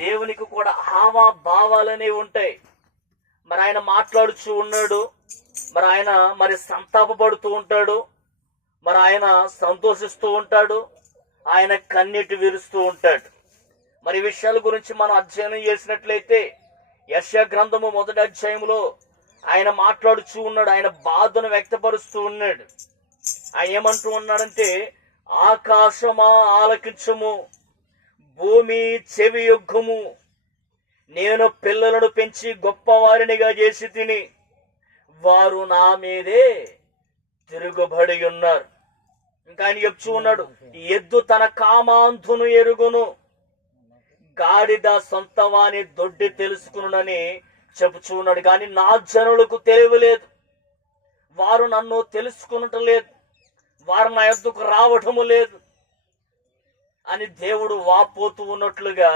దేవునికి కూడా హావభావాలనే ఉంటాయి. మరి ఆయన మాట్లాడుచూ ఉన్నాడు, మరి ఆయన సంతాపపడుతూ ఉంటాడు, మరి ఆయన సంతోషిస్తూ ఉంటాడు, ఆయన కన్నీటి విరుస్తూ ఉంటాడు. మరి ఈ విషయాల గురించి మనం అధ్యయనం చేసినట్లయితే యెషయా గ్రంథము 1వ అధ్యాయంలో ఆయన మాట్లాడుచూ ఉన్నాడు, ఆయన బాధను వ్యక్తపరుస్తూ ఉన్నాడు. ఆయన ఏమంటూ ఉన్నాడంటే, ఆకాశమా ఆలకించుము, భూమి చెవి యొగ్గుము, నేను పిల్లలను పెంచి గొప్పవారినిగా చేసి తిని వారు నా మీదే తిరుగుబడి ఉన్నారు. ఇంకా ఆయన చెప్తూ ఉన్నాడు, ఎద్దు తన కామాంధును ఎరుగును, గాడిద సొంత వాని దొడ్డి తెలుసుకునునని చెబుతూ ఉన్నాడు. కానీ నా జనులకు తెలియలేదు, వారు నన్ను తెలుసుకునటం లేదు, వారు నా యొద్దకు రావటము లేదు అని దేవుడు వాపోతూ ఉన్నట్లుగా